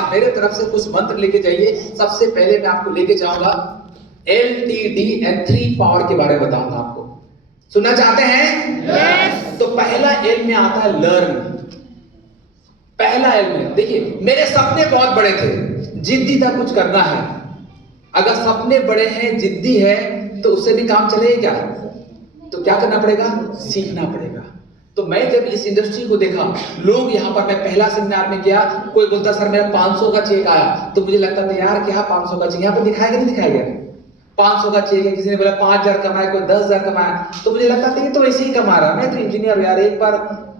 आज मेरे तरफ से कुछ मंत्र लेके जाइए। सबसे पहले मैं आपको लेके जाऊंगा LTD and 3 पावर के बारे में बताऊंगा आपको। सुनना चाहते हैं? Yes. तो पहला एल में आता है लर्न। पहला एल में देखिए, मेरे सपने बहुत बड़े थे, जिद्दी था कुछ करना है। अगर सपने बड़े हैं, जिद्दी है, तो उससे भी काम चलेगा क्या? तो क्या करना पड़ेगा? सीखना पड़ेगा। तो मैं जब इस इंडस्ट्री को देखा, लोग यहाँ पर, मैं पहला सेमिनार में गया, कोई बोलता सर मेरा 500 का चेक आया, तो मुझे लगता था यार क्या 500 का चेक यहाँ पर दिखाएगा नहीं दिखाएगा? 500 का चेक है, किसी ने बोला 5000 कमाया, कोई 10,000 कमाया, तो मुझे लगता था ये तो ऐसे ही कमा रहा है, मैं तो इंजीनियर हूं यार, एक बार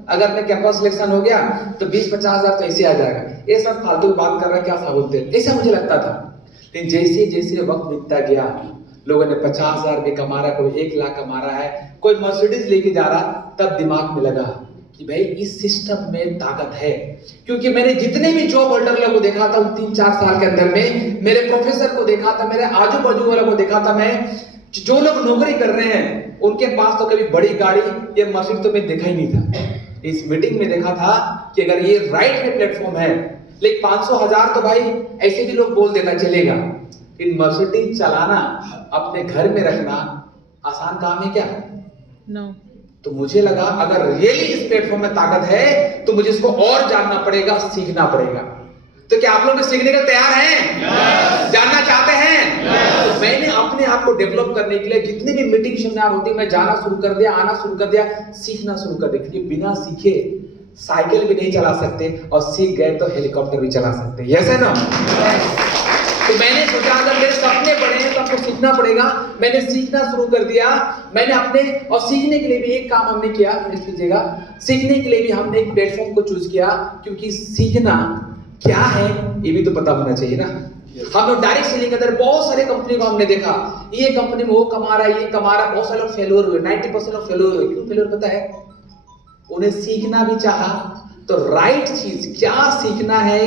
अगर मैं कैंपस सिलेक्शन हो गया तो 20-50 हजार तो ऐसे आ जाएगा, ये सब फालतू बात कर रहा है, क्या साबुत है, ऐसा मुझे लगता था। लेकिन जैसे जैसे वक्त बीतता गया, लोगों ने 50,000 भी कमा रहा है, कोई 1 लाख कमा रहा है, कोई मर्सिडीज लेके जा रहा, तब दिमाग में लगा कि भाई इस सिस्टम में ताकत है। क्योंकि मैंने जितने भी जॉब होल्डर लोगों को देखा था उन 3-4 साल के अंदर में, मेरे प्रोफेसर को देखा था, मेरे आजू बाजू वालों को देखा था, मैं जो लोग नौकरी कर रहे हैं उनके पास तो कभी बड़ी गाड़ी या मर्सिडीज तो मैं देखा ही नहीं था। इस मीटिंग में देखा था कि अगर ये राइट में प्लेटफॉर्म है, लेकिन 500,000 तो भाई ऐसे भी लोग बोल देना चलेगा, इन मर्सिडीज चलाना, अपने घर में रखना आसान काम है क्या? No. तो मुझे लगा अगर रियली इस प्लेटफॉर्म में ताकत है तो मुझे इसको और जानना पड़ेगा, सीखना पड़ेगा। तो क्या आप लोग सीखने के तैयार हैं? Yes. जानना चाहते हैं? Yes. तो मैंने अपने आप को डेवलप करने के लिए जितनी भी मीटिंग सेमिनार होती, मैं जाना शुरू कर दिया, आना शुरू कर दिया, सीखना शुरू कर दिया। क्योंकि बिना सीखे साइकिल भी नहीं चला सकते, और सीख गए तो हेलीकॉप्टर भी चला सकते। यस है ना? तो मैंने सोचा अगर मेरे सपने बड़े हैं तो आपको सीखना पड़ेगा। मैंने सीखना शुरू कर दिया। मैंने अपने, और सीखने के लिए भी एक काम हमने किया, लीजिएगा, सीखने के लिए भी हमने एक प्लेटफॉर्म को चूज किया, क्योंकि सीखना क्या है ये भी तो पता होना चाहिए ना। हम लोग डायरेक्ट सेलिंग के अंदर बहुत सारे कंपनी को हमने देखा, ये कंपनी में वो कमा रहा है, ये कमा रहा है, बहुत सारे लोग फेलियर हुए, 90% लोग फेलियर हुए। क्यों फेलियर पता है? उन्हें सीखना भी चाहा, तो राइट चीज क्या सीखना है,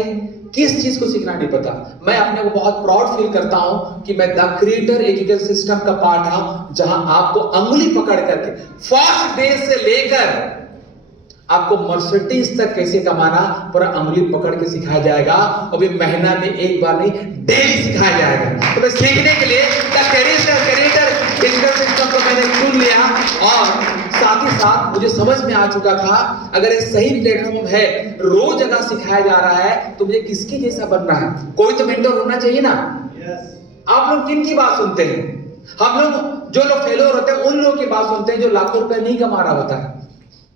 किस चीज को सीखना नहीं पता। मैं अपने को बहुत प्राउड फील करता हूं कि मैं द क्रिएटर एजुकेशन सिस्टम का पार्ट हूं, जहां आपको अंगुली पकड़ करके फर्स्ट डे से लेकर आपको मर्सिडीज तक कैसे कमाना पूरा अंगुली पकड़ के सिखाया जाएगा, और भी महीना में एक बार नहीं, डेली सिखाया जाएगा। तो मैं सीखने के लिए द क्रिएटर एजुकेशन सिस्टम को मैंने चुन लिया, और साथ ही साथ मुझे समझ में आ चुका था अगर ये सही प्लेटफॉर्म है, रोज अगर सिखाया जा रहा है, तो मुझे किसके जैसा बनना है? कोई तो मेंटर होना चाहिए ना। आप लोग किन की बात सुनते हैं? हम लोग जो लोग फेलियर होते हैं उन लोगों की बात सुनते हैं जो लाखों रुपए नहीं कमा रहा होता है।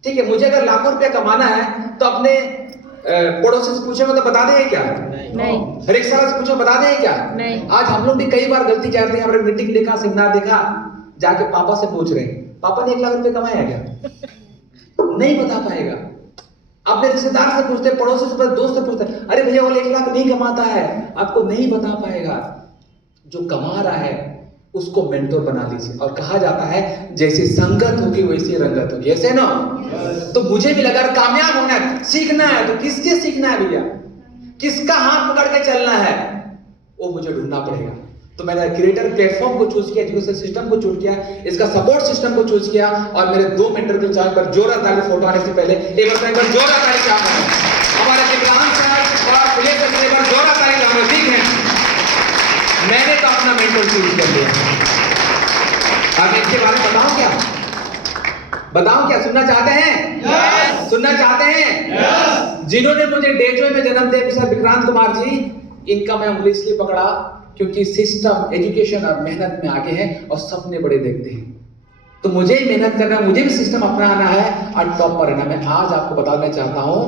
ठीक है, मुझे अगर लाखों रुपया कमाना है तो अपने पड़ोसी से पूछे तो बता देंगे क्या? नहीं। रिक्शा से पूछो बता देंगे क्या? नहीं। आज हम लोग भी कई बार गलती करते हैं, हमने मीटिंग देखा, सेमिनार देखा, जाके पापा से पूछ रहे हैं, पापा ने 1 लाख रुपए कमाया क्या? नहीं बता पाएगा। अपने रिश्तेदार से पूछते, पड़ोसी से, दोस्त से पूछते, अरे भैया वो 1 लाख नहीं कमाता है, आपको नहीं बता पाएगा। जो कमा रहा है उसको मेंटोर बना लीजिए, और कहा जाता है जैसे संगत होगी वैसे रंगत होगी। ऐसे ना? तो मुझे भी लगा कामयाब होना है, सीखना है, तो किसके सीखना है भैया? किसका हाथ पकड़ के चलना है, वो मुझे ढूंढना पड़ेगा। तो मैंने क्रिएटर प्लेटफॉर्म को चूज किया, एजुकेशन सिस्टम को चूज किया, इसका सपोर्ट सिस्टम को चूज किया, और मेरे 2 मेंटर के चैनल पर जोरदार ताली, फोटो आने से पहले एक बार जोरदार ताली चाहूंगा। हमारे विक्रांत सर और फिलिप सर एक बार जोरदार ताली चाहूंगा। ठीक है, मैंने तो अपना मेंटर चूज कर लिया। अब इनके बारे में बताऊं क्या? बताऊं क्या? सुनना चाहते हैं? Yes. सुनना चाहते हैं? Yes. जिन्होंने मुझे डेजो में जन्म दिया, मिस्टर विक्रांत कुमार जी, इनका मैं उंगली इसलिए पकड़ा क्योंकि सिस्टम, एजुकेशन और मेहनत में आगे हैं, और सपने बड़े देखते हैं। तो मुझे ही मेहनत करना, मुझे भी सिस्टम अपनाना है, और टॉप पर रहना। मैं आज आपको बताना चाहता हूं,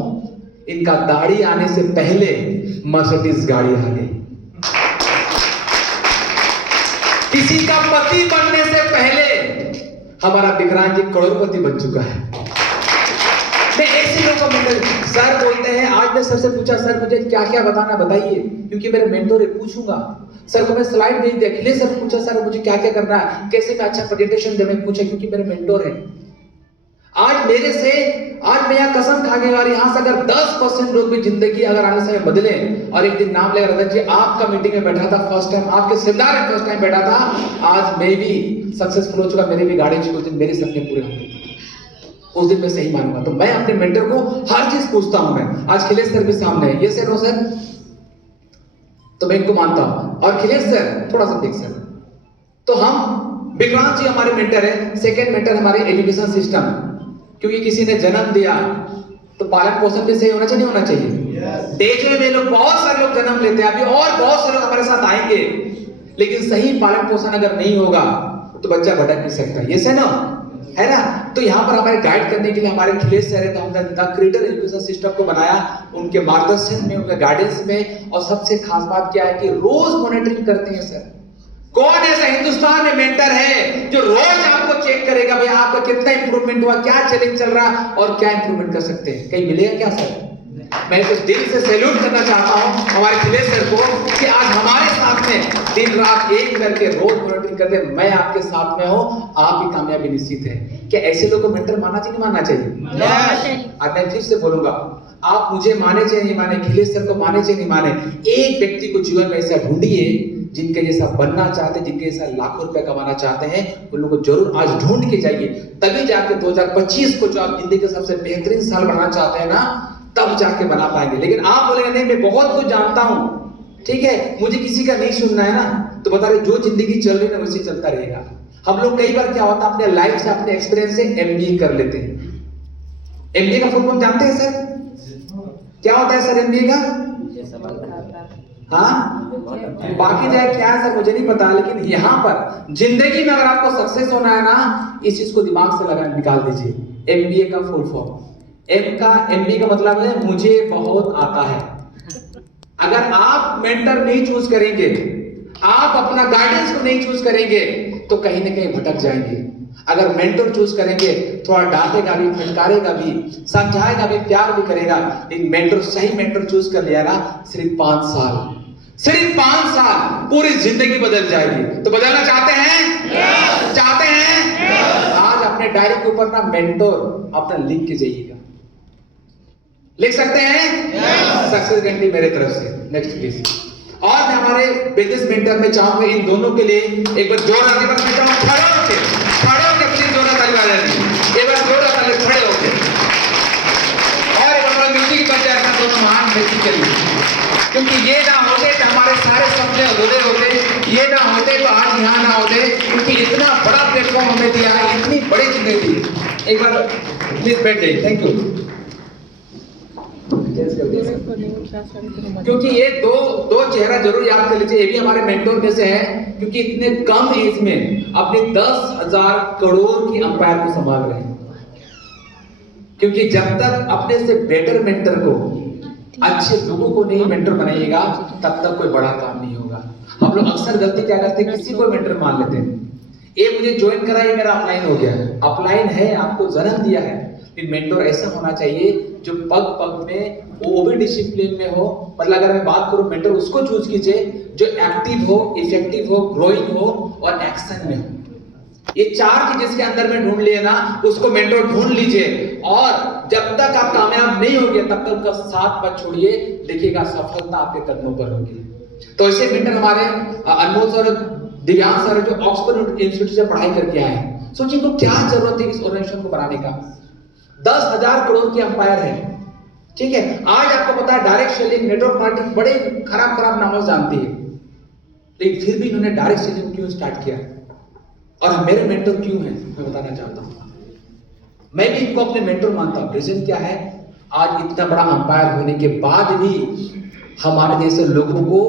इनका दाढ़ी आने से पहले मर्सिडीज गाड़ी आ गई। किसी का पति बनने से पहले हमारा विक्रांत जी करोड़पति बन चुका है। मैं ऐसे लोगों को मेंटर, सर बोलते हैं, आज मैं सर से पूछा, सर मुझे क्या क्या बताना बताइए, क्योंकि मेरे मेंटर है, पूछूंगा। सर को मैं स्लाइड भेज दिया, अखिलेश सर पूछा, सर मुझे क्या क्या करना है, कैसे मैं अच्छा प्रेजेंटेशन दे, मैं पूछा, क्योंकि मेरे मेंटर है। आज मेरे से, आज मैं यहाँ कसम खा गया, और यहाँ से अगर 10% लोग भी जिंदगी अगर आने समय बदले, और एक दिन नाम लेकर रतन जी आपका मीटिंग में बैठा था फर्स्ट टाइम, आपके सेमिनार में फर्स्ट टाइम बैठा था, आज मैं भी सक्सेसफुल हो चुका, मेरे भी गाड़ी उस दिन मेरे सपने पूरे होंगे, उस दिन मैं सही मानूंगा। तो मैं अपने मेंटर को हर चीज पूछता हूं। मैं आज खिलेश सर भी सामने है, ये सर, वो सर, तो मैं इनको मानता हूं। और अखिलेश सर थोड़ा सा देख सर, तो हम विक्रांत जी हमारे मेंटर है, सेकंड मेंटर हमारे एजुकेशन सिस्टम, क्योंकि किसी ने जन्म दिया तो पालन पोषण भी सही होना चाहिए, नहीं होना चाहिए। देश में लोग बहुत सारे लोग जन्म लेते हैं अभी, और बहुत सारे लोग हमारे साथ आएंगे, लेकिन सही पालन पोषण अगर नहीं होगा तो बच्चा भटक नहीं सकता, ये से ना है ना। तो यहाँ पर हमारे गाइड करने के लिए हमारे अखिलेश सर है, तो हमने द क्रिएटर एजुकेशन सिस्टम को बनाया, उनके मार्गदर्शन में, उनके गाइडेंस में। और सबसे खास बात क्या है कि रोज मॉनिटरिंग करते हैं सर। कौन ऐसा हिंदुस्तान में मेंटर है जो रोज आपको चेक करेगा भाई आपका कितना इंप्रूवमेंट हुआ, क्या चैलेंज चल रहा है और क्या इंप्रूवमेंट कर सकते हैं, कहीं मिलेगा क्या सर? मैं तो दिल से सैल्यूट करना चाहता हूं हमारे अखिलेश सर को कि आज हमारे साथ में दिन रात एक करके रोज मॉनिटरिंग करते हैं। मैं आपके साथ में हूं, आपकी कामयाबी निश्चित है। क्या ऐसे लोगों को मेंटर मानना चाहिए, नहीं मानना चाहिए? आज मैं फिर से बोलूंगा, आप मुझे माने चाहे नहीं माने, अखिलेश सर को माने चाहे नहीं माने, एक व्यक्ति को जीवन में ऐसा ढूंढिए जिनके जैसा बनना चाहते हैं, जिनके जैसा लाखों रुपए कमाना चाहते हैं, उन लोगों को जरूर आज ढूंढ के जाइए। तभी जाके 2025 को जो आप जिंदगी का सबसे बेहतरीन साल बनाना चाहते हैं ना, तब जाके बना पाएंगे। लेकिन आप बोलेंगे नहीं मैं बहुत कुछ जानता हूं, ठीक है, मुझे किसी का नहीं सुनना है ना, तो बता रहे जो जिंदगी चल रही है ना वैसे चलता रहेगा। हम लोग कई बार क्या होता है अपने लाइफ से, अपने एक्सपीरियंस से एमबीए कर लेते हैं। एमबीए का फुल फॉर्म जानते हैं सर? क्या होता है सर एमबीए का? हाँ, बाकी जाए क्या है सर मुझे नहीं पता, लेकिन यहाँ पर जिंदगी में अगर आपको सक्सेस होना है ना, इस चीज को दिमाग से लगा निकाल दीजिए। एमबीए का फुल फॉर्म, एमबीए का मतलब है मुझे बहुत आता है। अगर आप मेंटर नहीं चूज करेंगे, आप अपना गाइडेंस को नहीं चूज करेंगे, तो कहीं ना कहीं भटक जाएंगे। अगर मेंटर चूज करेंगे, थोड़ा डांटेगा भी, फटकारेगा भी, समझाएगा भी, प्यार भी करेगा, लेकिन मेंटर, सही मेंटर चूज कर लिया ना, सिर्फ 5 साल, सिर्फ 5 साल पूरी जिंदगी बदल जाएगी। तो बदलना चाहते हैं? चाहते हैं? आज अपने डायरी के ऊपर ना मेंटर अपना लिख के जाइएगा, लिख सकते हैं? सक्सेस गारंटी मेरे तरफ से। Next please. और मैं हमारे बिजनेस मेंटर में चाहूंगा इन दोनों के लिए एक बार जोरदार ताली बजाएं, खड़े होके प्लीज जोरदार ताली बजाएं, एक बार जोरदार ताली, खड़े होके। और एक बार म्यूजिक बज जाए दोनों महान व्यक्ति के लिए, क्योंकि ये ना होते तो हमारे सारे सपने अधूरे होते, ये ना होते तो आज यहाँ ना होते, क्योंकि इतना बड़ा प्लेटफॉर्म हमें दिया है, इतनी बड़ी जिंदगी दी। एक बार प्लीज बैठ जाइए। Thank you. क्योंकि ये दो चेहरा जरूर याद कर लीजिए, ये भी हमारे मेंटोर में से है, क्योंकि इतने कम एज में अपने 10,000 करोड़ की अंपायर को संभाल रहे हैं। क्योंकि जब तक अपने से बेटर मेंटर को, अच्छे लोगों को नहीं मेंटर बनाइएगा, तब तक कोई बड़ा काम नहीं होगा। हम लोग अक्सर गलती क्या करते हैं, किसी को मेंटर मान लेते हैं। ये मुझे ज्वाइन करा, ये मेरा अपलाइन हो गया। अपलाइन है, आपको जन्म दिया है, लेकिन मेंटर ऐसा होना चाहिए जो पग पग में, वो भी डिसिप्लिन में हो। मतलब अगर मैं बात करूं, मेंटर उसको चूज कीजिए जो एक्टिव हो, इफेक्टिव हो, ग्रोइंग हो और एक्शन में हो। ये 4 चीज जिसके अंदर में ढूंढ लिए ना, उसको मेंटर ढूंढ लीजिए। और जब तक आप कामयाब नहीं होंगे तब तक का साथ मत छोड़िए, देखिएगा सफलता आपके कदमों पर होगी। तो ऐसे मेंटर हमारे अनमोल सर, दिव्यांश सर जो ऑक्सफोर्ड इंस्टीट्यूट से पढ़ाई करके आए हैं। सोचिए तो क्या जरूरत है इस ऑर्गेनाइजेशन को बनाने का। 10,000 करोड़ की अंपायर है, ठीक है। आज आपको पता है डायरेक्ट सेलिंग, नेटवर्क मार्केटिंग बड़े खराब नामों जानती है, लेकिन फिर भी इन्होंने डायरेक्ट सेलिंग क्यों स्टार्ट किया, और मेरे मेंटर क्यों हैं, मैं बताना चाहता हूं। मैं भी इनको अपने मेंटर मानता हूं। रीजन क्या है, आज इतना बड़ा अंपायर होने के बाद भी हमारे जैसे लोगों को